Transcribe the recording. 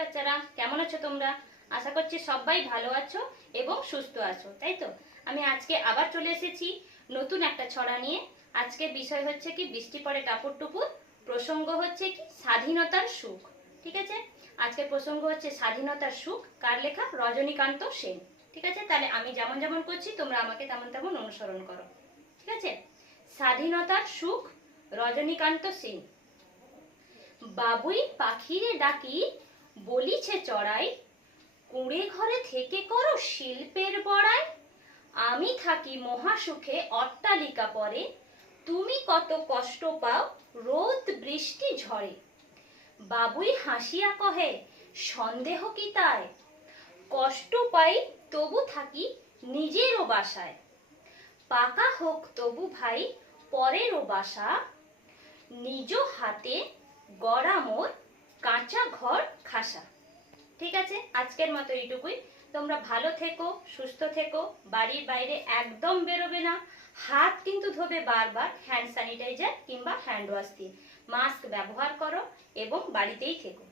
বাচ্চারা, কেমন আছো তোমরা? আশা করছি সবাই ভালো আছো এবং সুস্থ আছো, তাই তো? আমি আজকে আবার চলে এসেছি নতুন একটা ছড়া নিয়ে। আজকের বিষয় হচ্ছে কি, বৃষ্টি পড়ে টাপুর টুপুর, প্রসঙ্গ হচ্ছে কি, স্বাধীনতার সুখ, ঠিক আছে? আজকের প্রসঙ্গ হচ্ছে স্বাধীনতার সুখ, কার লেখা? রজনীকান্ত সেন, ঠিক আছে? তাহলে আমি যেমন যেমন করছি, তোমরা আমাকে তেমন তেমন অনুসরণ করো, ঠিক আছে? স্বাধীনতার সুখ, রজনীকান্ত সেন। বাবুই পাখিরে ডাকি বলিছে চড়াই, কুঁড়ে ঘরে থেকে করো শিল্পের বড়াই। আমি থাকি মহাসুখে অট্টালিকা পরে, তুমি কত কষ্ট পাও রোদ বৃষ্টি ঝড়ে। বাবুই হাসিয়া কহে, সন্দেহ কি তাই কষ্ট পাই তবু থাকি নিজেরও বাসায়। পাকা হোক তবু ভাই পরেরও বাসা। নিজ হাতে গড়া মোর ঠিক আছে? আজকের মতো এইটুকুই। তোমরা ভালো থেকো, সুস্থ থেকো, বাড়ির বাইরে একদম বেরোবে না। হাত কিন্তু ধোবে বারবার হ্যান্ড স্যানিটাইজার কিংবা হ্যান্ড ওয়াশ দিয়ে। মাস্ক ব্যবহার করো এবং বাড়িতেই থেকো।